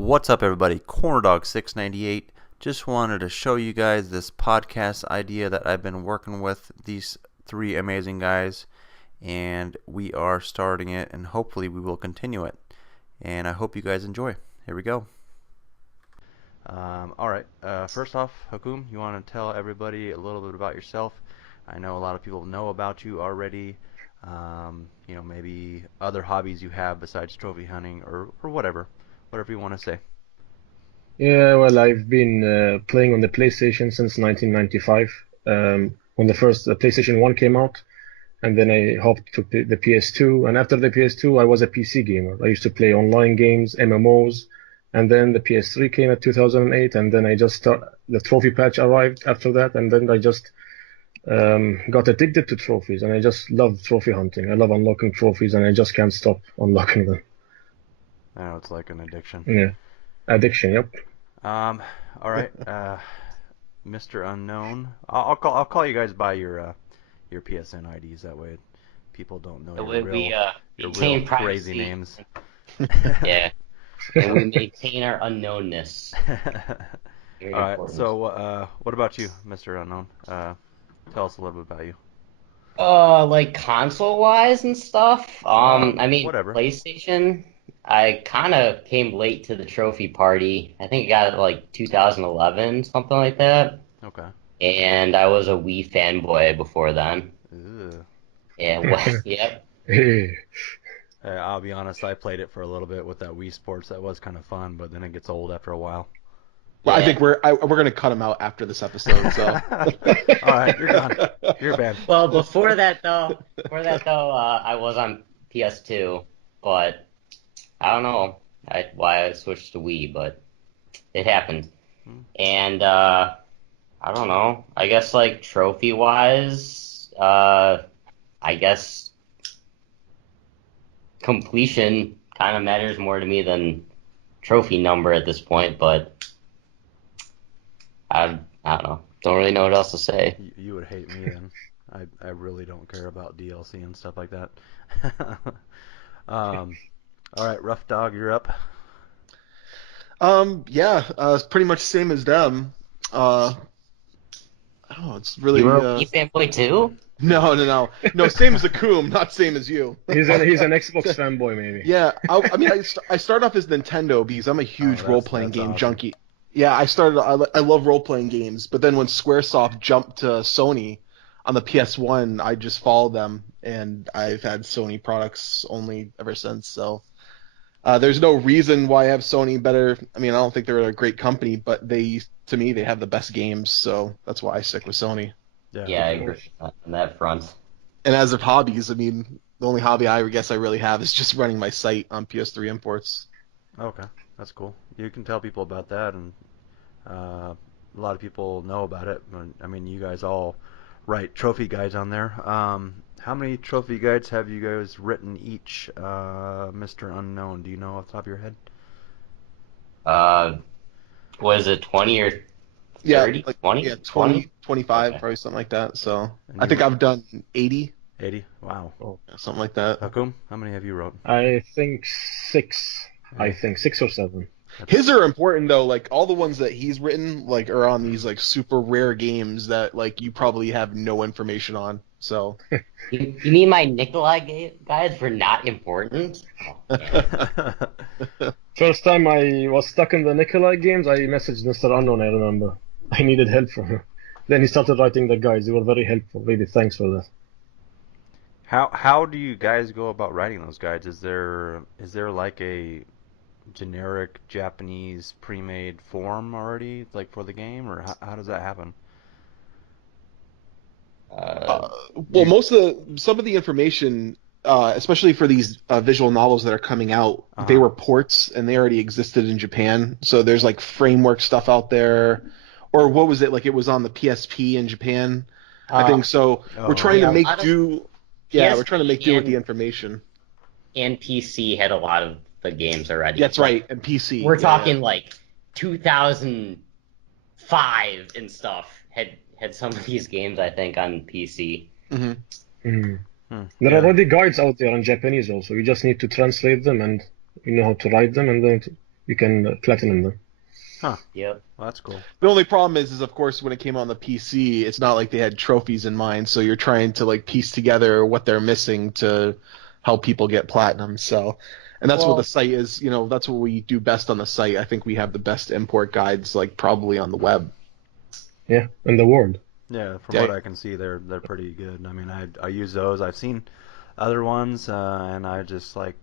What's up, everybody? CornerDog698. Just wanted to show you guys this podcast idea that I've been working with these three amazing guys, and we are starting it, and hopefully we will continue it. And I hope you guys enjoy. Here we go. Alright, first off, Hakoom, you want to tell everybody a little bit about yourself? I know a lot of people know about you already. Maybe other hobbies you have besides trophy hunting or whatever you want to say. Yeah, well, I've been playing on the PlayStation since 1995, when the first PlayStation 1 came out, and then I hopped to the PS2, and after the PS2, I was a PC gamer. I used to play online games, MMOs, and then the PS3 came at 2008, and then the trophy patch arrived after that, and then I just got addicted to trophies, and I just love trophy hunting. I love unlocking trophies, and I just can't stop unlocking them. I know, it's like an addiction. Yeah, addiction. Yep. All right, Mr. Unknown. I'll call you guys by your PSN IDs. That way, people don't know your real crazy names. Yeah, and we maintain our unknownness. All right. Important. So, what about you, Mr. Unknown? Tell us a little bit about you. Like console-wise and stuff. I mean, whatever. PlayStation. I kind of came late to the trophy party. I think I got it like 2011, something like that. Okay. And I was a Wii fanboy before then. Ew. Yeah, yep. I'll be honest, I played it for a little bit with that Wii Sports. That was kind of fun, but then it gets old after a while. Well, yeah. I think we're gonna cut him out after this episode. So. All right, you're gone. You're banned. Well, before that though, I was on PS2, but I don't know why I switched to Wii, but it happened. And I don't know. I guess like trophy-wise, I guess completion kind of matters more to me than trophy number at this point, but I don't know. Don't really know what else to say. You would hate me then. I really don't care about DLC and stuff like that. All right, Rough Dog, you're up. It's pretty much same as them. I don't know. It's really. You were a Wii fanboy too? No. Same as Hakoom, not same as you. He's an Xbox fanboy, maybe. Yeah, I started off as Nintendo because I'm a huge role-playing game junkie. Yeah, I love role-playing games, but then when SquareSoft jumped to Sony on the PS1, I just followed them, and I've had Sony products only ever since. So there's no reason why I have Sony better. I mean, I don't think they're a great company, but to me, they have the best games, so that's why I stick with Sony. Yeah, I agree on that front. And as of hobbies, I mean, the only hobby I guess I really have is just running my site on PS3 imports. Okay, that's cool. You can tell people about that, and a lot of people know about it. I mean, you guys all write trophy guides on there. How many trophy guides have you guys written each, Mr. Unknown? Do you know off the top of your head? Was it 20 or 30? Yeah, 20? Yeah, 20, 25, okay. Probably something like that. So I think I've done 80. 80? Wow. Something like that. Hakoom, how many have you wrote? I think 6. Yeah. I think 6 or 7. His are important though. Like all the ones that he's written, like are on these like super rare games that like you probably have no information on. So. You mean my Nikolai guides were not important? Oh, First time I was stuck in the Nikolai games, I messaged Mr. Unknown, I remember. I needed help from him. Then he started writing the guides. They were very helpful. Really, thanks for that. How do you guys go about writing those guides? Is there like a generic Japanese pre-made form already, like for the game, or how does that happen? Well, some of the information, especially for these visual novels that are coming out, they were ports and they already existed in Japan. So there's like framework stuff out there, or what was it like? It was on the PSP in Japan, I think. So we're trying to make do. Yeah, we're trying to make do with the information. And PC had a lot of the games already. That's right, and PC. We're talking like 2005 and stuff had some of these games, I think, on PC. Mm-hmm. There are already guides out there in Japanese also. You just need to translate them and you know how to write them, and then you can platinum them. Huh. Yep. Well, that's cool. The only problem is of course, when it came on the PC, it's not like they had trophies in mind, so you're trying to like piece together what they're missing to help people get platinum. So, and that's what the site is. That's what we do best on the site. I think we have the best import guides, like probably on the web. Yeah, in the world. Yeah, from what I can see, they're pretty good. I mean, I use those. I've seen other ones, and I just like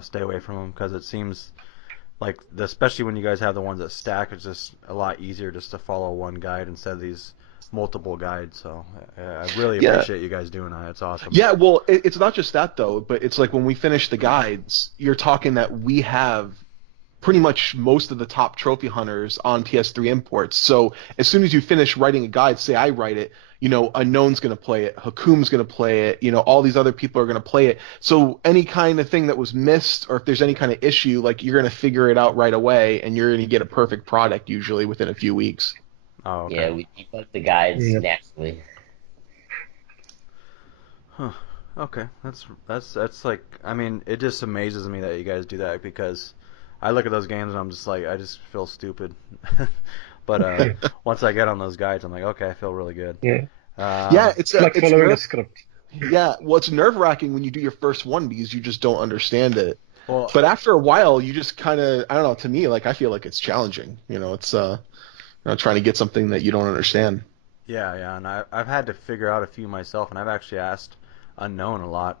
stay away from them because it seems like, especially when you guys have the ones that stack, it's just a lot easier just to follow one guide instead of these multiple guides. So I really appreciate you guys doing that. It's awesome. Yeah, well, it's not just that though, but it's like when we finish the guides, you're talking that we have pretty much most of the top trophy hunters on PS3 imports. So as soon as you finish writing a guide, say I write it, Unknown's going to play it, Hakoom's going to play it, all these other people are going to play it. So any kind of thing that was missed, or if there's any kind of issue, like you're going to figure it out right away, and you're going to get a perfect product usually within a few weeks. Oh, okay. Yeah, we debug the guides naturally. Huh. Okay. That's like, I mean, it just amazes me that you guys do that, because I look at those games and I'm just like, I just feel stupid. But once I get on those guides, I'm like, okay, I feel really good. Yeah. It's like following a script. Yeah, well, it's nerve-wracking when you do your first one because you just don't understand it. Well, but after a while, you just kind of, I don't know, to me, like, I feel like it's challenging. It's trying to get something that you don't understand. Yeah, and I've had to figure out a few myself, and I've actually asked Unknown a lot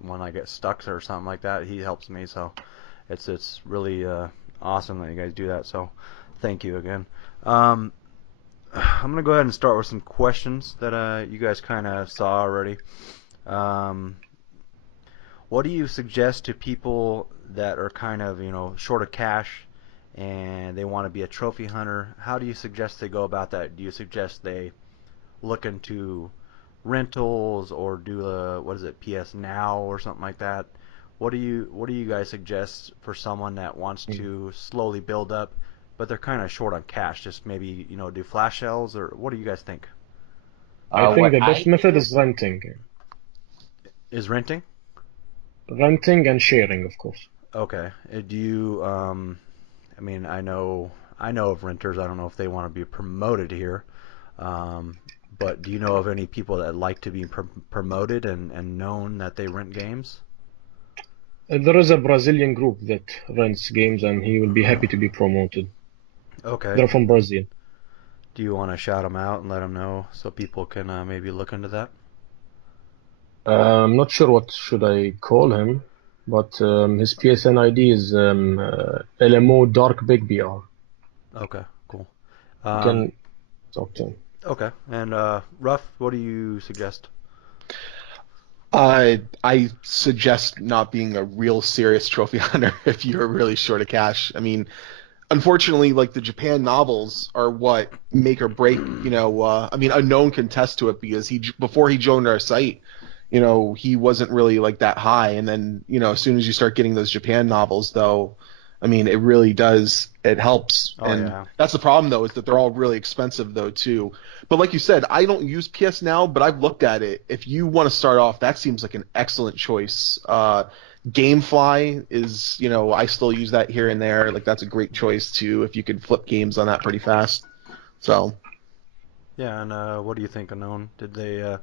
when I get stuck or something like that. He helps me, so it's really awesome that you guys do that. So thank you again. I'm gonna go ahead and start with some questions that you guys kind of saw already. What do you suggest to people that are kind of short of cash and they want to be a trophy hunter? How do you suggest they go about that? Do you suggest they look into rentals or do PS Now or something like that? What do you guys suggest for someone that wants to slowly build up, but they're kind of short on cash? Just maybe do flash sales, or what do you guys think? I think the best method is renting. Is renting? Renting and sharing, of course. Okay. Do you? I mean, I know of renters. I don't know if they want to be promoted here, but do you know of any people that like to be promoted and known that they rent games? There is a Brazilian group that rents games, and he will be happy to be promoted. Okay. They're from Brazil. Do you want to shout them out and let them know so people can maybe look into that? I'm not sure what should I call him, but his PSN ID is LMO Dark Big BR. Okay, cool. You can talk to him. Okay, and Ruff, what do you suggest? I suggest not being a real serious trophy hunter if you're really short of cash. I mean, unfortunately, like the Japan novels are what make or break. I mean, Unknown can attest to it because before he joined our site, he wasn't really like that high, and then as soon as you start getting those Japan novels, though, I mean, it really does. It helps, that's the problem though, is that they're all really expensive though too. But like you said, I don't use PS Now, but I've looked at it. If you want to start off, that seems like an excellent choice. GameFly is, I still use that here and there. Like that's a great choice too, if you could flip games on that pretty fast. So. Yeah, and what do you think, Unknown? Did they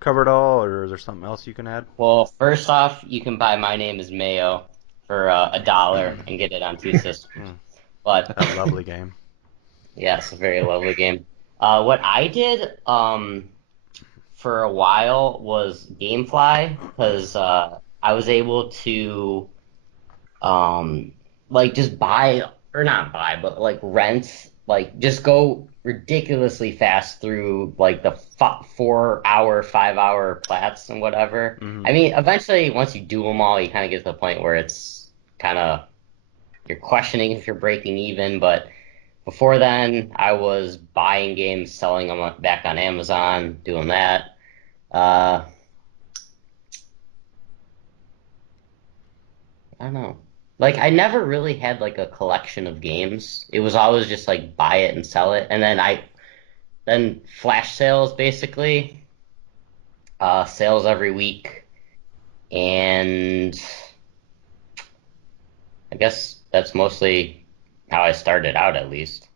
cover it all, or is there something else you can add? Well, first off, you can buy My Name is Mayo for $1 and get it on 2 systems. But a lovely game. Yes, a very lovely game. What I did for a while was GameFly, because I was able to just buy, or not buy, but like rent, like just go ridiculously fast through like the 4-hour, 5-hour plats and whatever. Mm-hmm. I mean, eventually once you do them all, you kind of get to the point where it's kind of, you're questioning if you're breaking even. But before then, I was buying games, selling them back on Amazon, doing that. I don't know. Like, I never really had like a collection of games. It was always just like buy it and sell it, and then flash sales basically, sales every week, and I guess that's mostly how I started out, at least.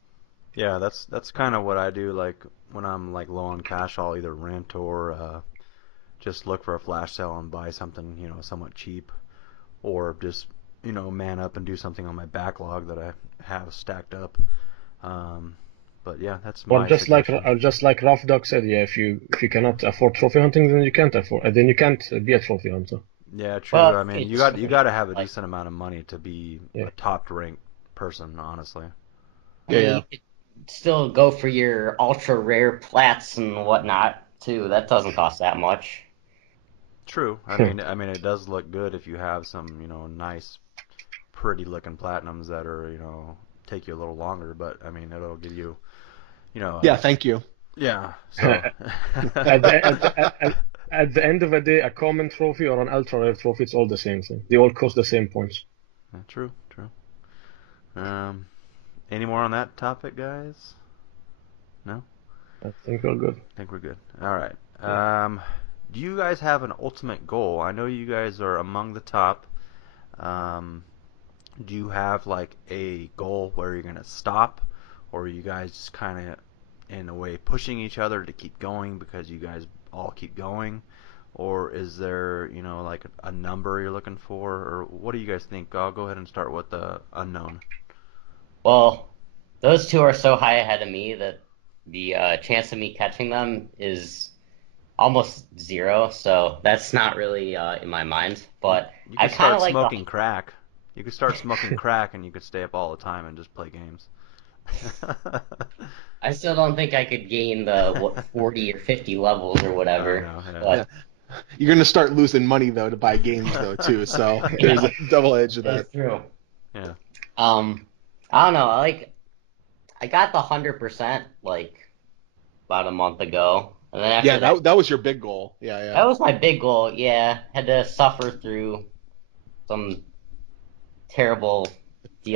Yeah, that's kind of what I do. Like when I'm like low on cash, I'll either rent or just look for a flash sale and buy something, somewhat cheap, or just, man up and do something on my backlog that I have stacked up. Um, but yeah, that's Well, my situation. just like Rough Dog said, yeah, if you cannot afford trophy hunting, then you can't be a trophy hunter. Yeah, true. Well, I mean, it's you got to have a like, decent amount of money to be Yeah, a top ranked person, honestly. I yeah, mean, yeah. you could still go for your ultra rare plats and whatnot too. That doesn't cost that much. True. I mean, it does look good if you have some, nice, pretty looking platinums that are, take you a little longer, but I mean, it'll give you, you know, Yeah, thank you. yeah. So. At the, at, the, at the end of the day, a common trophy or an ultra rare trophy, it's all the same thing. They all cost the same points. True. True. Um, any more on that topic, guys? No? I think we're good. I think we're good. All right. Yeah. Do you guys have an ultimate goal? I know you guys are among the top. Um, do you have like a goal where you're gonna stop, or are you guys just kind of in a way pushing each other to keep going because you guys all keep going, or is there like a number you're looking for, or what do you guys think? I'll go ahead and start with the unknown. Well, those two are so high ahead of me that the chance of me catching them is almost zero. So that's not really in my mind. But You I could kind start of like the. smoking crack. You could start smoking crack, and you could stay up all the time and just play games. I still don't think I could gain the 40 or 50 levels or I whatever. know, yeah. Yeah. But You're gonna start losing money though to buy games though too. So there's yeah, a double edge of that. it's true. Yeah. Um, I don't know. I got the 100% like about a month ago, and then Yeah, after that, that was your big goal. Yeah, that yeah. was my big goal. Yeah, had to suffer through some terrible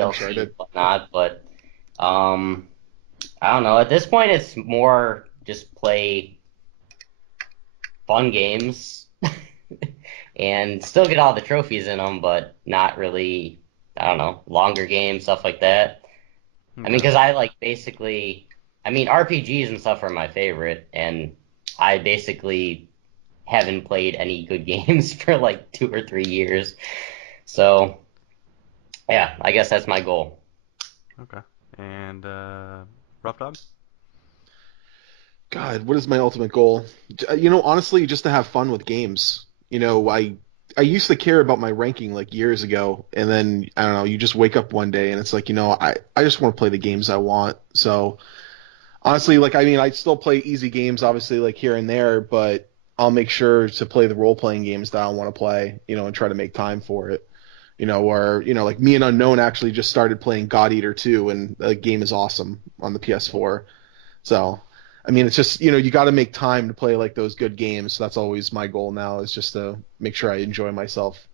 I'm sure I DLC and did. whatnot, but um, I don't know. At this point, it's more just play fun games and still get all the trophies in them, but not really. I don't know, longer games, stuff like that. I mean, Okay. because I like basically, I mean, RPGs and stuff are my favorite, and I basically haven't played any good games for like 2 or 3 years. So, yeah, I guess that's my goal. Okay. And Rough Dog? God, what is my ultimate goal? Honestly, just to have fun with games. I used to care about my ranking like years ago, and then I don't know, you just wake up one day and it's like, I just want to play the games I want. So honestly, like I mean, I still play easy games, obviously, like here and there, but I'll make sure to play the role playing games that I want to play, and try to make time for it. Or like me and Unknown actually just started playing God Eater 2, and the game is awesome on the PS4. So, I mean, it's just, you got to make time to play like those good games. So that's always my goal now is just to make sure I enjoy myself.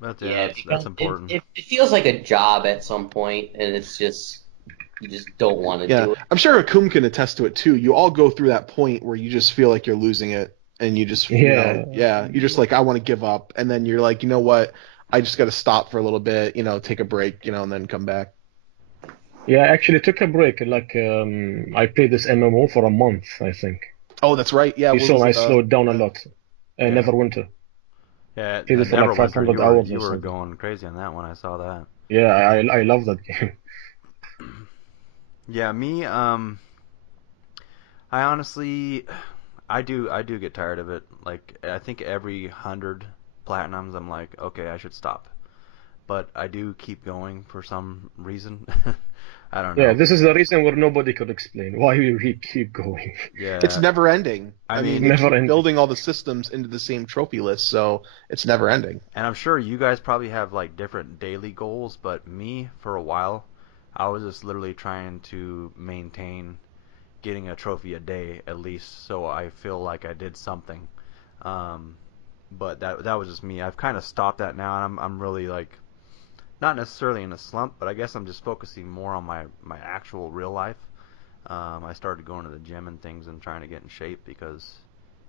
Yeah, Yeah, that's because important. it feels like a job at some point, and it's just, you just don't want to Yeah, do it. I'm sure Hakoom can attest to it too. You all go through that point where you just feel like you're losing it, and you just, Yeah, yeah, you're just like, I want to give up, and then you're like, you know what? I just got to stop for a little bit, take a break, and then come back. yeah. I actually took a break. Like I played this MMO for a month, I think. Oh, that's right. Yeah, You what saw was I it? slowed down a Yeah, lot. yeah. Neverwinter. Yeah, Played it for like Neverwinter, 500 hours you or were something. going crazy on that one. I saw that. Yeah, I love that game. Yeah, me, I honestly, I do get tired of it. Like, I think every 100 platinums, I'm like, okay, I should stop. But I do keep going for some reason. I don't Yeah, know. this is the reason where nobody could explain why we keep going. It's Yeah, never ending. I I mean, mean, they Never keep ending. building all the systems into the same trophy list, so it's never ending. and I'm sure you guys probably have like different daily goals, but me, for a while, I was just literally trying to maintain getting a trophy a day at least, so I feel like I did something. Um, but that was just me. I've kind of stopped that now, and I'm really like not necessarily in a slump, but I guess I'm just focusing more on my actual real life. I started going to the gym and things and trying to get in shape because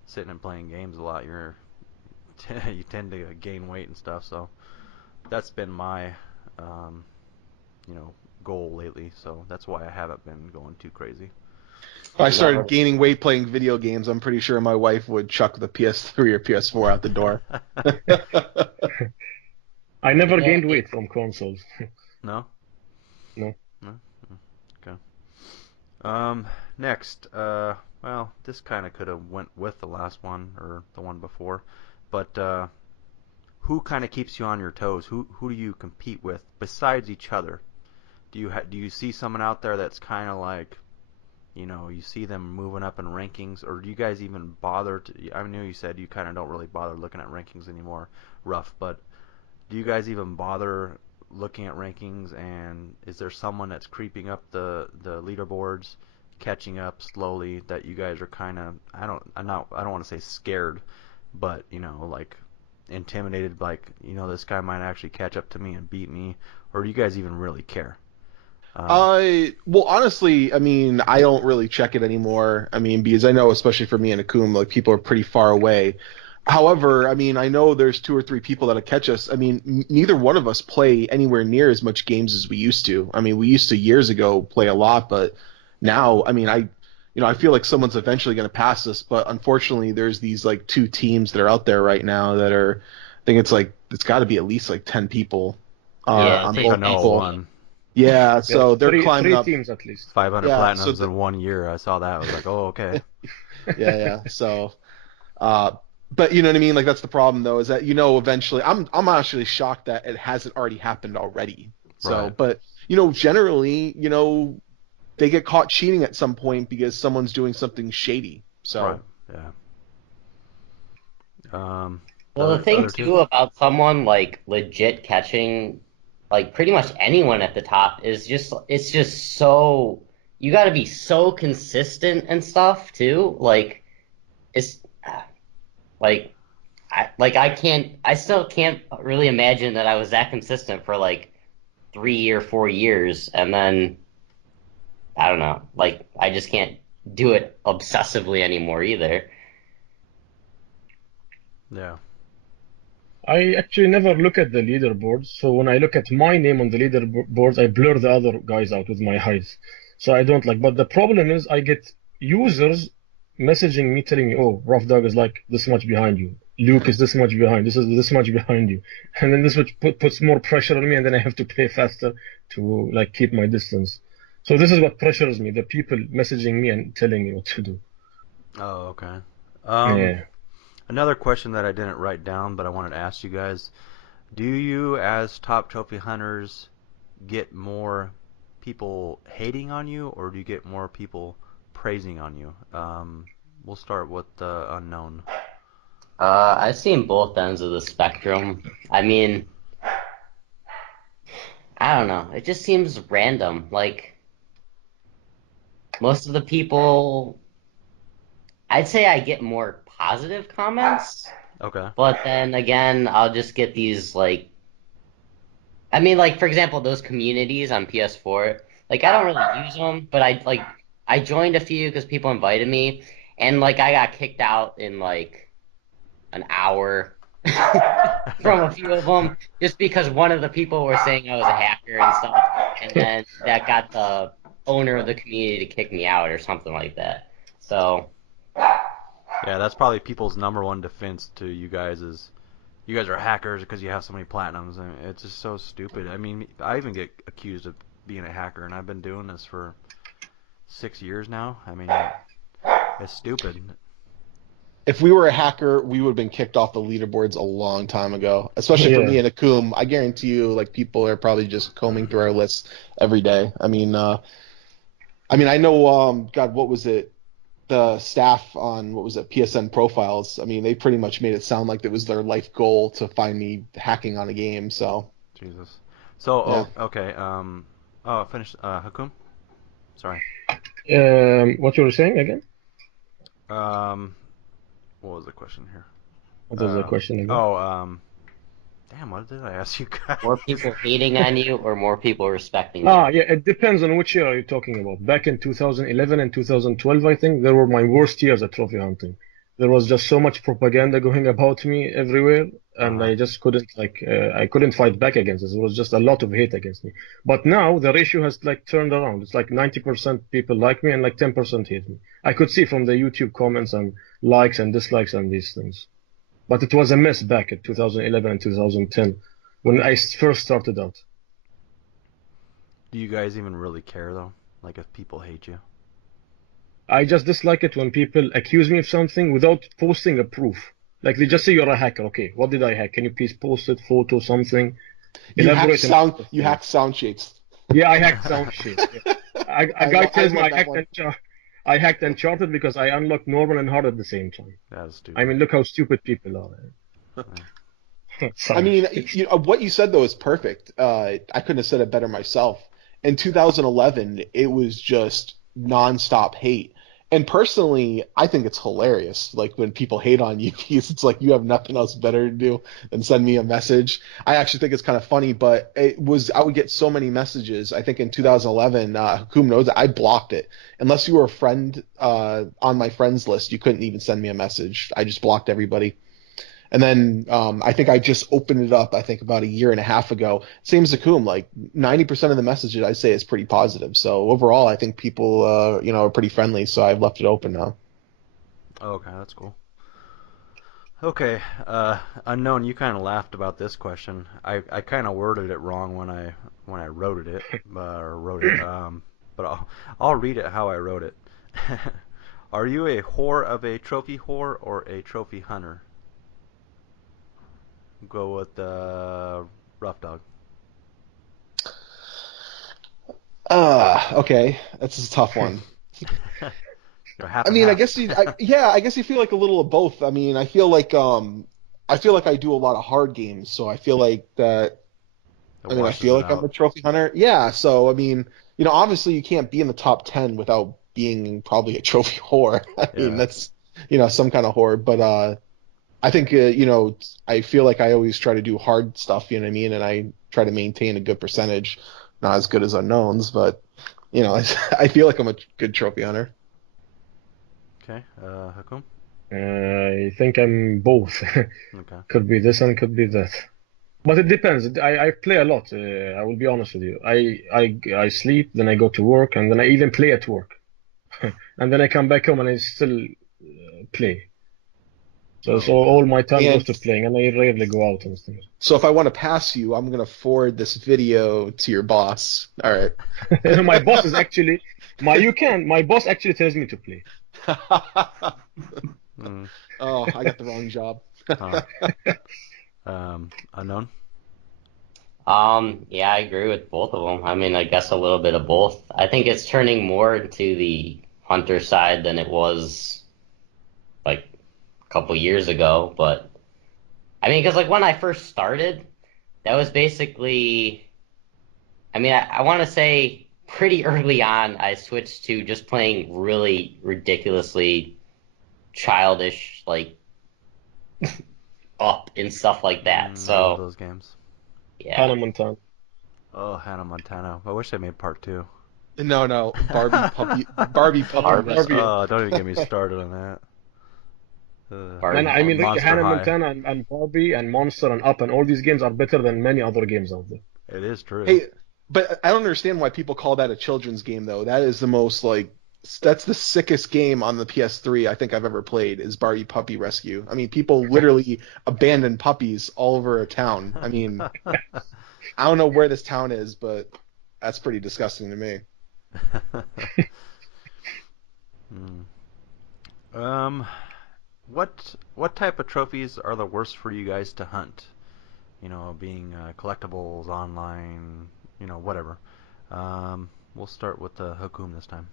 sitting and playing games a lot, you tend to gain weight and stuff. So that's been my you know, goal lately. So that's why I haven't been going too crazy. If I started gaining weight playing video games, I'm pretty sure my wife would chuck the PS3 or PS4 out the door. I never gained weight from consoles. No? No. No? Okay. Next, well, this kind of could have went with the last one or the one before, but who kind of keeps you on your toes? Who do you compete with besides each other? Do you see someone out there that's kind of like, you know, you see them moving up in rankings, or do you guys even bother to? I know you said you kind of don't really bother looking at rankings anymore, rough, but do you guys even bother looking at rankings? And is there someone that's creeping up the leaderboards, catching up slowly that you guys are kind of, I don't want to say scared, but you know, like intimidated, like, you know, this guy might actually catch up to me and beat me, or do you guys even really care? Well, honestly, I mean, I don't really check it anymore. I mean, because I know, especially for me and Hakoom, like people are pretty far away. However, I mean, I know there's 2 or 3 people that'll catch us. I mean, neither one of us play anywhere near as much games as we used to. I mean, we used to years ago play a lot, but now, I mean, I feel like someone's eventually going to pass us. But unfortunately, there's these like 2 teams that are out there right now that are, I think it's got to be at least like 10 people. Yeah, On I think I both know people. one. Yeah, Yeah, so they're climbing three up. teams at least. 500 Yeah, platinums in 1 year. I saw that. I was like, oh, okay. yeah. So, but you know what I mean? Like that's the problem though, is that eventually, I'm actually shocked that it hasn't already happened already. So, Right. but generally, they get caught cheating at some point because someone's doing something shady. So, Right. Yeah. Well, the thing other two? too about someone like legit catching like pretty much anyone at the top is just it's just so you got to be so consistent and stuff too. Like it's like I still can't really imagine that I was that consistent for like 3 or 4 years and then I don't know. Like I just can't do it obsessively anymore either. Yeah. I actually never look at the leaderboards, so when I look at my name on the leaderboards, I blur the other guys out with my eyes. So I don't like. But the problem is, I get users messaging me telling me, "Oh, Rough Dog is like this much behind you. Luke is this much behind. This is this much behind you," and then this which puts more pressure on me, and then I have to play faster to like keep my distance. So this is what pressures me: the people messaging me and telling me what to do. Oh, okay. Yeah. Another question that I didn't write down, but I wanted to ask you guys: do you, as top trophy hunters, get more people hating on you, or do you get more people praising on you? We'll start with the unknown. I've seen both ends of the spectrum. I mean, I don't know. It just seems random. Like most of the people, I'd say I get more positive comments, Okay. but then again, I'll just get these like, I mean, like for example, those communities on PS4. Like I don't really use them, but I joined a few because people invited me, and like I got kicked out in like an hour from a few of them just because one of the people were saying I was a hacker and stuff, and then that got the owner of the community to kick me out or something like that. So Yeah, that's probably people's number one defense to you guys is you guys are hackers because you have so many platinums. I mean, it's just so stupid. I mean, I even get accused of being a hacker, and I've been doing this for 6 years now. I mean, it's stupid. if we were a hacker, we would have been kicked off the leaderboards a long time ago. Especially for Yeah. me and Akum, I guarantee you, like people are probably just combing through our lists every day. I know. God, what was it? The staff on what was it? PSN profiles. I mean, they pretty much made it sound like it was their life goal to find me hacking on a game. So Jesus. So, yeah. okay. Oh, finish. Hakoom? Sorry. What you were saying again? Um, what was the question here? What was the question again? Damn, what did I ask you guys? more people hating on you or more people respecting you. Yeah, it depends on which year are you talking about. Back in 2011 and 2012, I think, they were my worst years at trophy hunting. there was just so much propaganda going about me everywhere, and I just couldn't I couldn't fight back against it. There was just a lot of hate against me. But now the ratio has like turned around. It's like 90% people like me and like 10% hate me. I could see from the YouTube comments and likes and dislikes and these things. But it was a mess back in 2011 and 2010 when I first started out. Do you guys even really care though? Like if people hate you? I just dislike it when people accuse me of something without posting a proof. Like they just say you're a hacker. Okay, what did I hack? Can you please post it, photo, something? Elaborate. You hacked sound shapes. Yeah, I hacked sound shapes. Yeah. A guy tells me I hacked Uncharted because I unlocked normal and hard at the same time. That's stupid. I mean, look how stupid people are. I mean, what you said though is perfect. I couldn't have said it better myself. In 2011, it was just nonstop hate. And personally, I think it's hilarious. Like when people hate on you, because it's like you have nothing else better to do than send me a message. I actually think it's kind of funny, but I would get so many messages. I think in 2011, Hakoom knows that I blocked it. Unless you were a friend on my friends list, you couldn't even send me a message. I just blocked everybody. And then I think I just opened it up, I think about a year and a half ago. Same as Hakoom, like 90% of the messages I say is pretty positive. So overall, I think people, are pretty friendly. So I've left it open now. Okay, that's cool. Okay, Unknown, you kind of laughed about this question. I kind of worded it wrong when I wrote it, but I'll read it how I wrote it. Are you a whore of a trophy whore or a trophy hunter? Go with Rough Dog. Okay, that's a tough one. I mean, I guess I guess you feel like a little of both. I mean, I feel like I do a lot of hard games, so I feel like that. I mean, I feel like I'm a trophy hunter. Yeah, so I mean, obviously you can't be in the top 10 without being probably a trophy whore. I mean, that's some kind of whore, but I think I feel like I always try to do hard stuff, you know what I mean, and I try to maintain a good percentage. Not as good as Unknowns, but I feel like I'm a good trophy hunter. Okay, Hakoom? I think I'm both. Okay. Could be this and could be that. But it depends. I play a lot. I will be honest with you. I sleep, then I go to work, and then I even play at work. And then I come back home and I still play. So all my time goes to playing, and I rarely go out and things. So if I want to pass you, I'm gonna forward this video to your boss. All right. My boss is actually my boss actually tells me to play. Oh, I got the wrong job. Unknown? Yeah, I agree with both of them. I mean, I guess a little bit of both. I think it's turning more to the hunter side than it was like a couple years ago. But I mean, because like when I first started, that was basically, I mean, I want to say pretty early on, I switched to just playing really ridiculously childish, like up and stuff like that. I love those games. Yeah. Hannah Montana. Oh, Hannah Montana. I wish they made part 2. No, Barbie puppy. Oh, don't even get me started on that. Man, I mean, Hannah High. Montana and Barbie and Monster and Up and all these games are better than many other games out there. It is true. Hey, but I don't understand why people call that a children's game though. That is the most that's the sickest game on the PS3 I think I've ever played is Barbie Puppy Rescue. I mean, people literally abandon puppies all over a town. I mean, I don't know where this town is, but that's pretty disgusting to me. What type of trophies are the worst for you guys to hunt? Being collectibles, online, whatever. We'll start with Hakoom this time.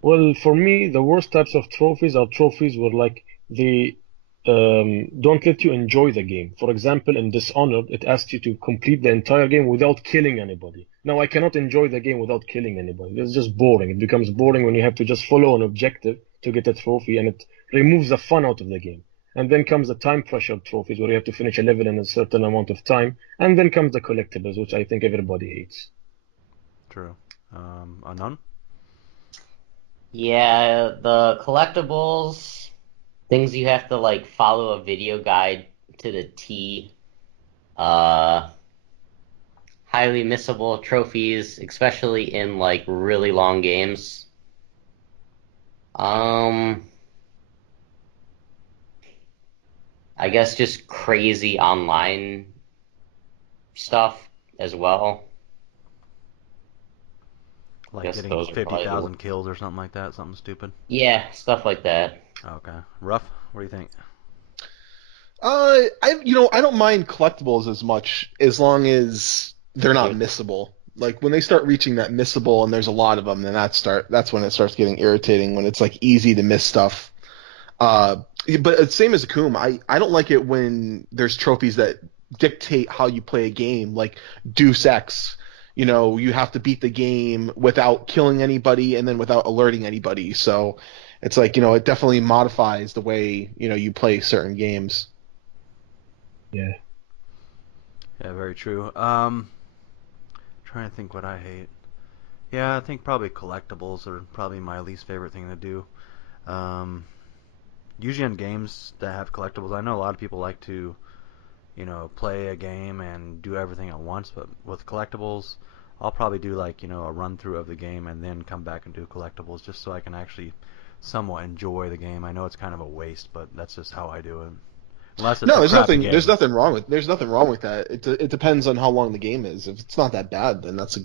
Well, for me, the worst types of trophies are trophies where like they don't let you enjoy the game. For example, in Dishonored, it asks you to complete the entire game without killing anybody. Now, I cannot enjoy the game without killing anybody. It's just boring. It becomes boring when you have to just follow an objective to get a trophy, and it removes the fun out of the game. And then comes the time pressure trophies where you have to finish a level in a certain amount of time. And then comes the collectibles, which I think everybody hates. True. Unknown? Yeah, the collectibles, things you have to like follow a video guide to the T. Uh, Highly missable trophies, especially in like really long games. Um, I guess just crazy online stuff as well. I Like guess getting those are probably 50,000 kills or something like that, something stupid. yeah, stuff like that. Okay. Rough? What do you think? I don't mind collectibles as much as long as they're not missable. Like when they start reaching that missable and there's a lot of them, then that's when it starts getting irritating when it's like easy to miss stuff. Uh, but it's same as Hakoom. I don't like it when there's trophies that dictate how you play a game, like Deus Ex. You have to beat the game without killing anybody and then without alerting anybody. So it's like, it definitely modifies the way, you play certain games. Yeah. Yeah, very true. Trying to think what I hate. Yeah, I think probably collectibles are probably my least favorite thing to do. Um, Usually in games that have collectibles, I know a lot of people like to, play a game and do everything at once, but with collectibles, I'll probably do like, a run through of the game and then come back and do collectibles just so I can actually somewhat enjoy the game. I know it's kind of a waste, but that's just how I do it. Unless it's No, a crappy game. there's nothing wrong with that. It depends on how long the game is. If it's not that bad, then that's a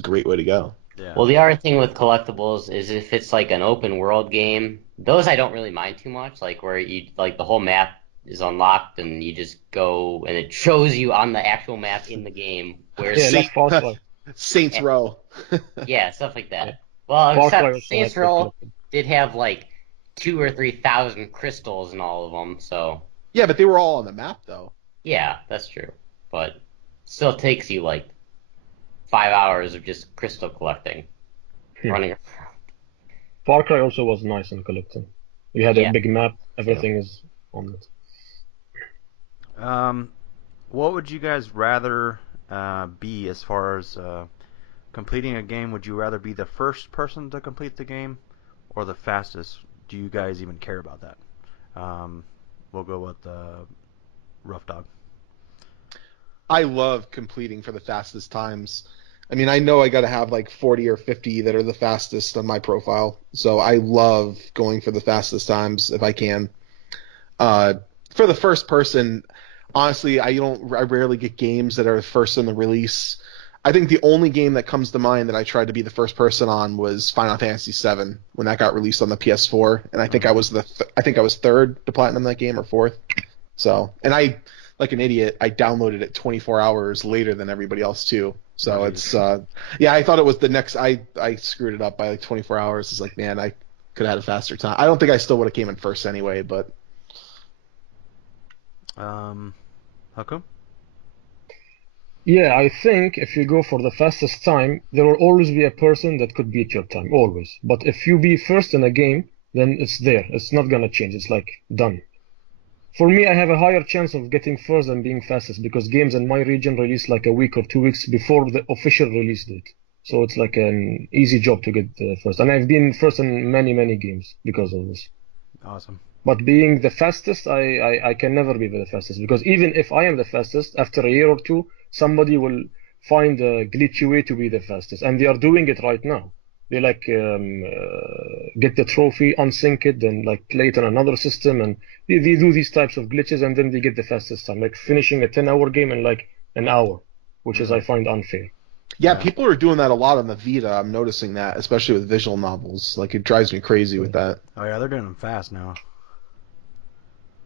great way to go. Yeah. Well, the other thing with collectibles is if it's like an open world game, those I don't really mind too much. Like where you like the whole map is unlocked and you just go and it shows you on the actual map in the game where Yeah, Saint, like Far Cry. Saints Row. yeah, stuff like Yeah. that. Well, Far Cry except also had Saints good Row collectibles. did have like 2 or 3 thousand crystals in all of them, so Yeah, but they were all on the map though. yeah, that's true. But still takes you like 5 hours of just crystal collecting, Hmm. running. Far Cry also was nice in collecting. You had a Yeah, big map, true. everything is on it. Um, what would you guys rather be as far as completing a game? Would you rather be the first person to complete the game or the fastest? Do you guys even care about that? We'll go with Rough Dog. I love completing for the fastest times. I mean, I know I got to have like 40 or 50 that are the fastest on my profile. So I love going for the fastest times if I can. Uh, for the first person, honestly, I rarely get games that are first in the release. I think the only game that comes to mind that I tried to be the first person on was Final Fantasy VII when that got released on the PS4, and I think I think I was third to platinum that game or fourth. So, and I, like an idiot, I downloaded it 24 hours later than everybody else too. Oh, So geez. yeah, I thought it was the next. I screwed it up by like 24 hours. It's like, man, I could have had a faster time. I don't think I still would have came in first anyway, but Hakum? Yeah, I think if you go for the fastest time, there will always be a person that could beat your time, always. But if you be first in a game, then it's there. It's not gonna change. It's like done. For me, I have a higher chance of getting first than being fastest because games in my region release like a week or 2 weeks before the official release date. So it's like an easy job to get first. And I've been first in many, many games because of this. Awesome. But being the fastest, I can never be the fastest because even if I am the fastest, after a year or two, somebody will find a glitchy way to be the fastest. And they are doing it right now. They like get the trophy, unsync it, then like play it on another system, and they do these types of glitches, and then they get the fastest time, like finishing a 10-hour game in like an hour, which is I find unfair. yeah, Yeah. people are doing that a lot on the Vita. I'm noticing that, especially with visual novels. Like it drives me crazy with that. Oh yeah, they're doing them fast now.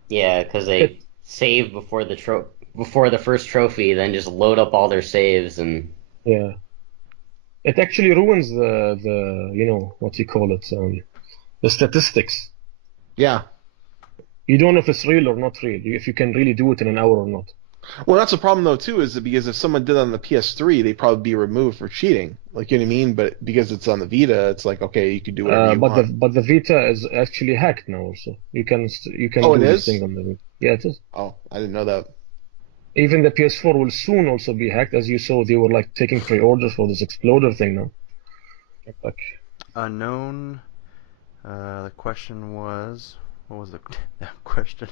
Yeah, because It, they save before before the first trophy, then just load up all their saves and yeah, it actually ruins the what you call it, the statistics. Yeah. You don't know if it's real or not real, if you can really do it in an hour or not. Well, that's the problem though too, is that because if someone did it on the PS3, they'd probably be removed for cheating. Like, you know what I mean? But because it's on the Vita, it's like, okay, you can do whatever you But the want. but the Vita is actually hacked now also. You can Oh, it do these is? things on the Vita. Yeah, it is. Oh, I didn't know that. Even the PS4 will soon also be hacked. As you saw, they were like taking pre-orders for this Exploder thing now. Like, Unknown. The question was, What was the question?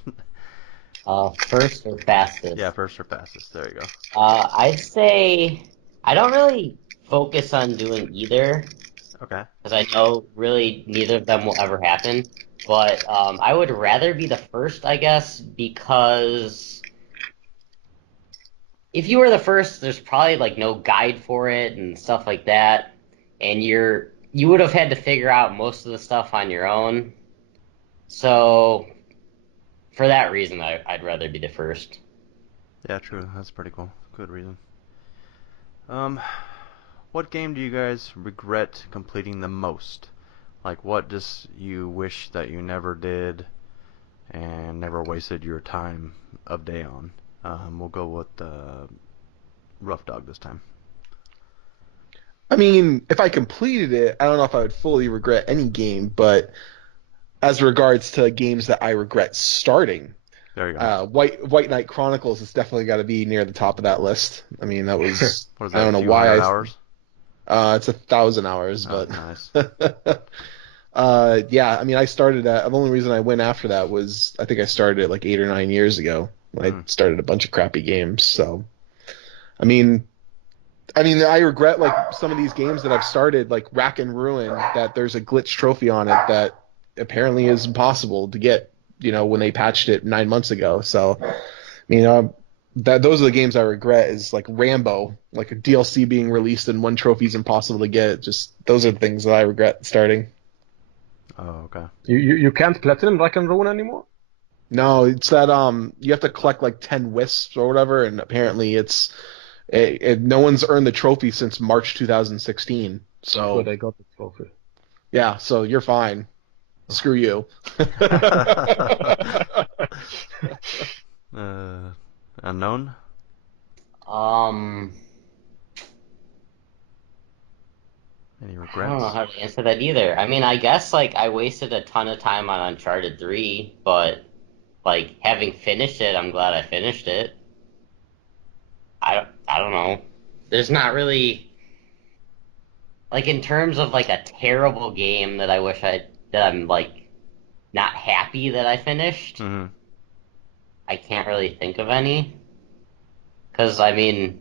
First or fastest? Yeah, first or fastest. There you go. I'd say I don't really focus on doing either Okay. because I know really neither of them will ever happen. But I would rather be the first, I guess, because if you were the first, there's probably like no guide for it and stuff like that, and you would have had to figure out most of the stuff on your own. So for that reason, I'd rather be the first. Yeah, true. That's pretty cool. Good reason. Um, what game do you guys regret completing the most? Like, what just you wish that you never did and never wasted your time of day on? We'll go with Rough Dog this time. I mean, if I completed it, I don't know if I would fully regret any game, but as regards to games that I regret starting, There you go. White Knight Chronicles has definitely got to be near the top of that list. I mean, that was What is I that, don't a know few why hundred hours? it's 1,000 hours, Oh, but nice. yeah, I mean, I started that. The only reason I went after that was I think I started it like 8 or 9 years ago. I Mm. started a bunch of crappy games, so I mean, I regret like some of these games that I've started, like Rack and Ruin, that there's a glitch trophy on it that apparently is impossible to get, when they patched it 9 months ago. So, that those are the games I regret is like Rambo, like a DLC being released and one trophy is impossible to get. Just those are the things that I regret starting. Oh, okay. You can't platinum Rack and Ruin anymore? No, it's that you have to collect like 10 wisps or whatever, and apparently no one's earned the trophy since March 2016. Good, So I got the trophy. yeah, so you're fine. Screw you. Unknown? Um, Any I don't know regrets? how to answer that either. I mean, I guess like I wasted a ton of time on Uncharted 3, but like having finished it, I'm glad I finished it. I don't know. There's not really like in terms of like a terrible game that I'm like not happy that I finished. Mm-hmm. I can't really think of any because I mean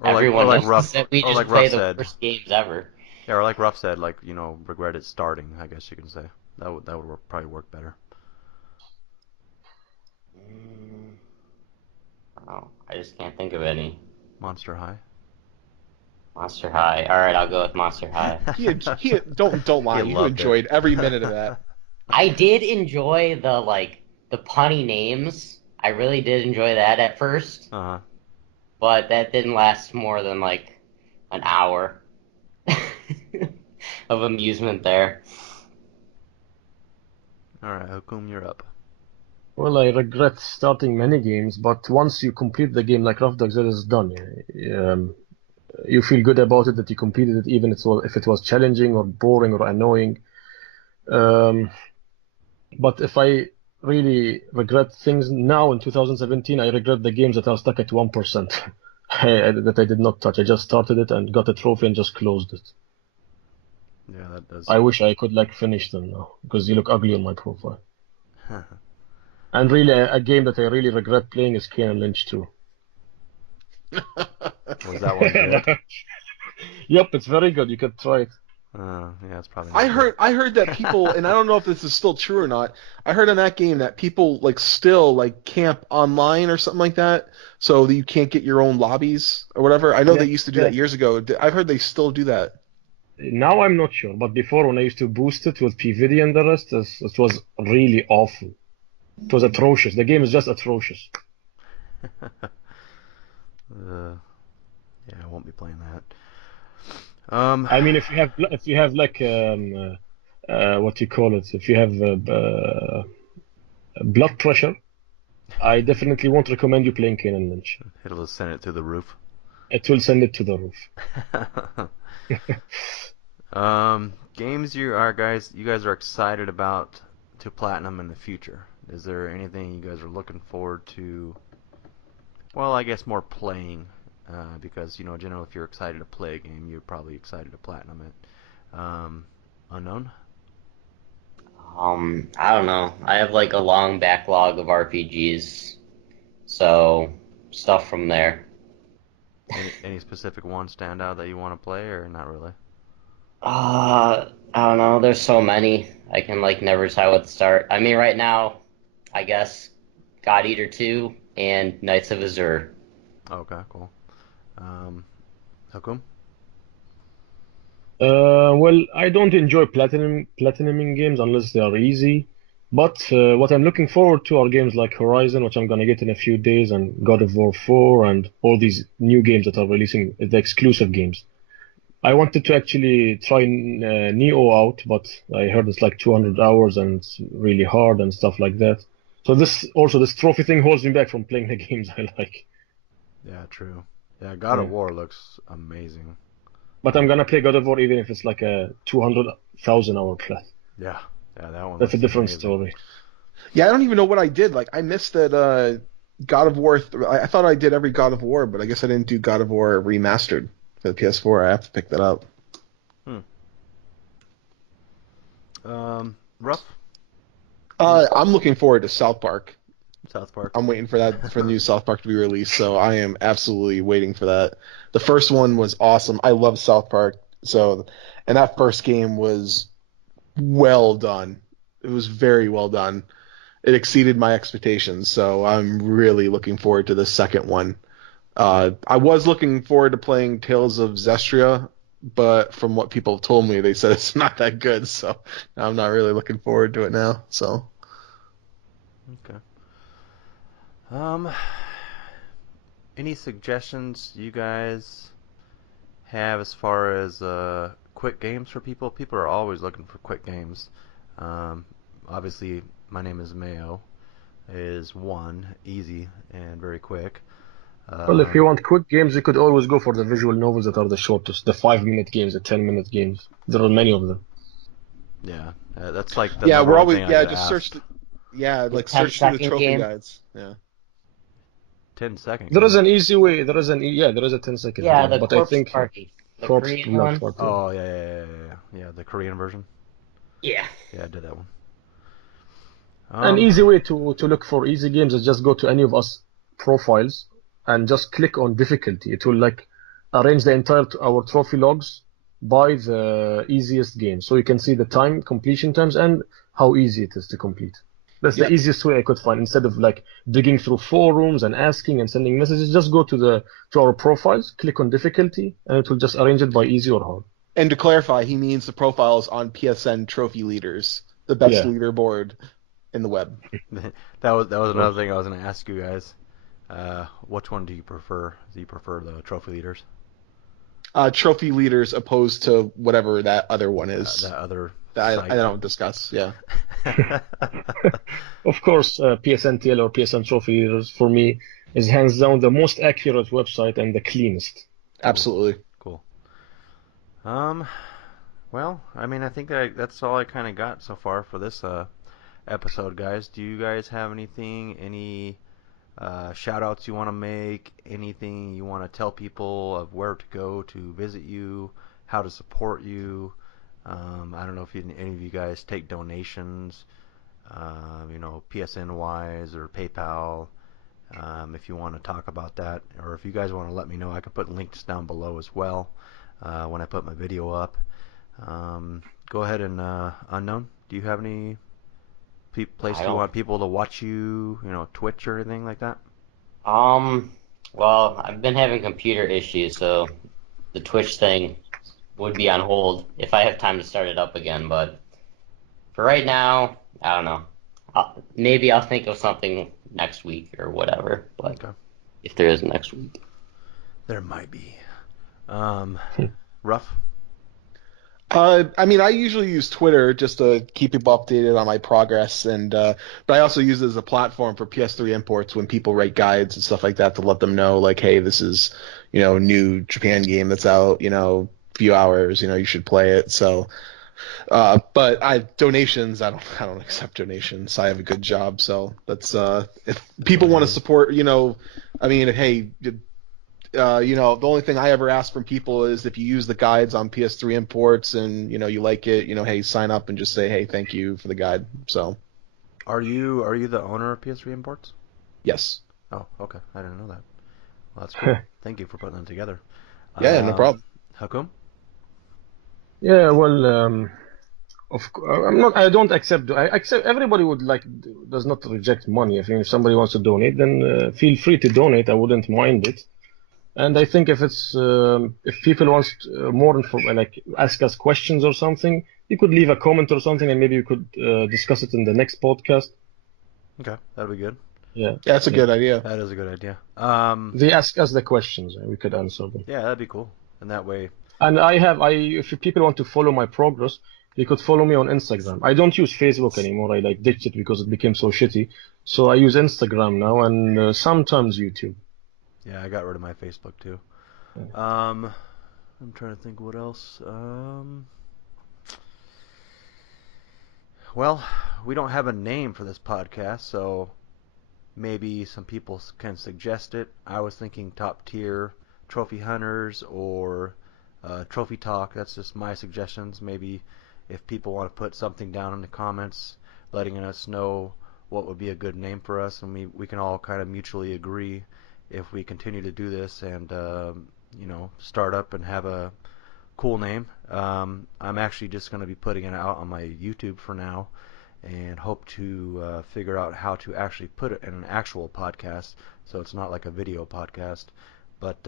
Or everyone like knows rough, that we or just like Rough play the said. worst games ever. Yeah, or like Rough said, like regretted starting. I guess you can say that would probably work better. Mm, oh, I just can't think of any. Monster High. Monster High. All right, I'll go with Monster High. Don't He lie. You loved it. enjoyed every minute of that. I did enjoy the punny names. I really did enjoy that at first, Uh-huh. but that didn't last more than like an hour of amusement there. All right, Hakoom, you're up. Well, I regret starting many games, but once you complete the game like Rough Dogs, it is done. You feel good about it that you completed it, even if it was challenging or boring or annoying. Um, but if I really regret things now in 2017, I regret the games that are stuck at 1% that I did not touch. I just started it and got a trophy and just closed it. Yeah, that does. I wish I could like finish them now because you look ugly on my profile. And really, a game that I really regret playing is Kane and Lynch 2. Was that one good? Yep, it's very good. You could try it. Yeah, it's probably I not good. heard I heard that people, and I don't know if this is still true or not. I heard on that game that people like still like camp online or something like that, so that you can't get your own lobbies or whatever. I know they Yes, used to do that yes. years ago. I've heard they still do that. Now I'm not sure, but before when I used to boost it with PVD and the rest, it was really awful. It was atrocious. The game is just atrocious. Yeah, I won't be playing that. I mean, if you have like what you call it, if you have blood pressure, I definitely won't recommend you playing Kane and Lynch. It'll just send it through the roof. It will send it to the roof. Games you guys are excited about to platinum in the future. Is there anything you guys are looking forward to? Well, I guess more playing, because generally if you're excited to play a game, you're probably excited to platinum it. Unknown? I don't know. I have like a long backlog of RPGs, so stuff from there. Any specific one stand out that you want to play, or not really? I don't know. There's so many. I can like never decide what to start. I mean, right now, I guess God Eater 2 and Knights of Azure. Okay, cool. Um, Hakoom? Well, I don't enjoy platinuming games unless they are easy. But what I'm looking forward to are games like Horizon, which I'm gonna get in a few days, and God of War 4, and all these new games that are releasing, the exclusive games. I wanted to actually try Neo out, but I heard it's like 200 hours and it's really hard and stuff like that. So this trophy thing holds me back from playing the games I like. Yeah, true. Yeah, God of Yeah. War looks amazing. But I'm gonna play God of War even if it's like a 200,000 hour class. Yeah, yeah, that one That's a looks different amazing. story. Yeah, I don't even know what I did. Like, I missed that God of War. I thought I did every God of War, but I guess I didn't do God of War Remastered for the PS4. I have to pick that up. Hmm. Rough? I'm looking forward to South Park. South Park. I'm waiting for the new South Park to be released, so I am absolutely waiting for that. The first one was awesome. I love South Park. So, and that first game was well done. It was very well done. It exceeded my expectations, so I'm really looking forward to the second one. I was looking forward to playing Tales of Zestria, but from what people have told me, they said it's not that good, so I'm not really looking forward to it now. So, Okay. Um, any suggestions you guys have as far as quick games for people? People are always looking for quick games. Um, obviously, my name is Mayo is one, easy and very quick. Well, if you Um, want quick games, you could always go for the visual novels that are the shortest, the 5 minute games, the 10 minute games. There are many of them. yeah, that's like the yeah, number we're one always thing I yeah, get just search asked. The like 10 search through the second trophy game. guides. Yeah. 10 second game. There is a 10 second Yeah, game, the but I Corpse think Party, the Corpse Korean Love one. Party. Oh yeah. The Korean version. Yeah. Yeah, I did that one. An Um, easy way to look for easy games is just go to any of us profiles and just click on difficulty. It will like arrange the entire our trophy logs by the easiest game, so you can see the time, completion times, and how easy it is to complete. That's the Yep. easiest way I could find. Instead of like digging through forums and asking and sending messages, just go to our profiles, click on difficulty, and it will just arrange it by easy or hard. And to clarify, he means the profiles on PSN Trophy Leaders, the best Yeah, leaderboard in the web. that was of another course. thing I was gonna ask you guys. Which one do you prefer? Do you prefer the trophy leaders? Trophy Leaders opposed to whatever that other one is That other that I site. don't discuss. Yeah. Of course, PSNTL or PSN Trophy Leaders for me is hands down the most accurate website and the cleanest. Cool, Absolutely. cool. Um, well, I mean, I think that's all I kind of got so far for this episode, guys. Do you guys have any shout outs you want to make? Anything you want to tell people of where to go to visit you, how to support you? I don't know if any of you guys take donations, PSN wise or PayPal. If you want to talk about that, or if you guys want to let me know, I can put links down below as well when I put my video up. Go ahead and Unknown. Do you have any place I you don't. want people to watch you? Twitch or anything like that? Um. Well, I've been having computer issues, so the Twitch thing would be on hold if I have time to start it up again. But for right now, I don't know. Maybe I'll think of something next week or whatever. But Okay. if there is next week, There might be. Um, Rough. I mean, I usually use Twitter just to keep people updated on my progress, and but I also use it as a platform for PS3 imports when people write guides and stuff like that to let them know, like, hey, this is, a new Japan game that's out, few hours, you should play it. So, but donations, I don't accept donations. I have a good job, so that's if people want to Hey. support, I mean, hey, You know, the only thing I ever ask from people is if you use the guides on PS3 imports and you know you like it, you know, hey, sign up and just say, hey, thank you for the guide. So. Are you the owner of PS3 Imports? Yes. Oh, okay. I didn't know that. Well, that's cool. Thank you for putting them together. Yeah, no problem. Hakoom? Yeah, well, I'm not. I don't accept. I accept. Everybody would like does not reject money. If somebody wants to donate, then feel free to donate. I wouldn't mind it. And I think if people want more info, like ask us questions or something, you could leave a comment or something, and maybe you could discuss it in the next podcast. Okay, that'll be good. Yeah, Yeah, that's a good idea. That is a good idea. they ask us the questions, and we could answer them. Yeah, that'd be cool. And that way. And if people want to follow my progress, they could follow me on Instagram. I don't use Facebook anymore. I like ditched it because it became so shitty. So I use Instagram now and sometimes YouTube. Yeah, I got rid of my Facebook too. Yeah. I'm trying to think what else. Well, we don't have a name for this podcast, so maybe some people can suggest it. I was thinking top tier trophy hunters or trophy talk. That's just my suggestions. Maybe if people want to put something down in the comments, letting us know what would be a good name for us, and we can all kind of mutually agree if we continue to do this and you know, start up and have a cool name. I'm actually just going to be putting it out on my YouTube for now, and hope to figure out how to actually put it in an actual podcast, so it's not like a video podcast. But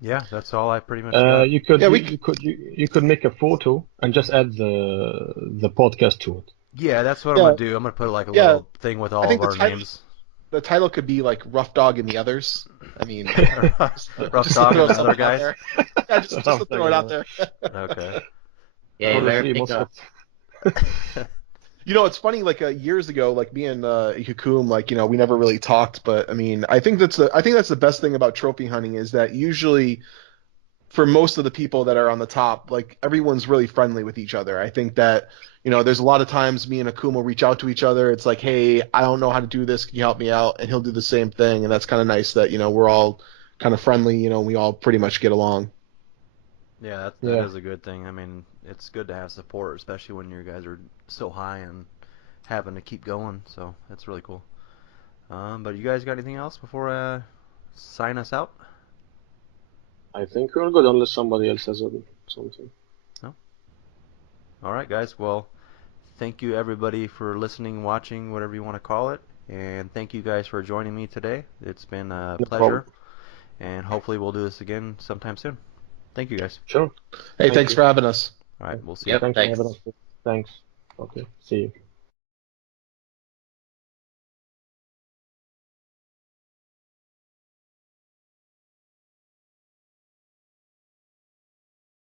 yeah, that's all I pretty much got. You could make a photo and just add the podcast to it. Yeah, that's what I'm gonna do. I'm gonna put like a little thing with all of our names. The title could be like Rough Dog and the Others. I mean, Rough Dog and the other guys. Yeah, just to throw it out there. Okay. Yeah, you better pick up. You know, it's funny. Like years ago, like me and Hakoom, like, you know, we never really talked. But I mean, I think that's the best thing about trophy hunting is that usually, for most of the people that are on the top, like everyone's really friendly with each other. I think that, you know, there's a lot of times me and Hakoom will reach out to each other. It's like, hey, I don't know how to do this. Can you help me out? And he'll do the same thing. And that's kind of nice that, you know, we're all kind of friendly. You know, we all pretty much get along. Yeah, that is a good thing. I mean, it's good to have support, especially when you guys are so high and having to keep going. So that's really cool. But you guys got anything else before I sign us out? I think we're good unless somebody else has something. No? All right, guys. Well, thank you everybody for listening, watching, whatever you want to call it. And thank you guys for joining me today. It's been a pleasure. And hopefully we'll do this again sometime soon. Thank you, guys. Sure. Hey, thanks for having us. All right, we'll see Yep, you. Thanks for having us. Thanks. Okay, see you.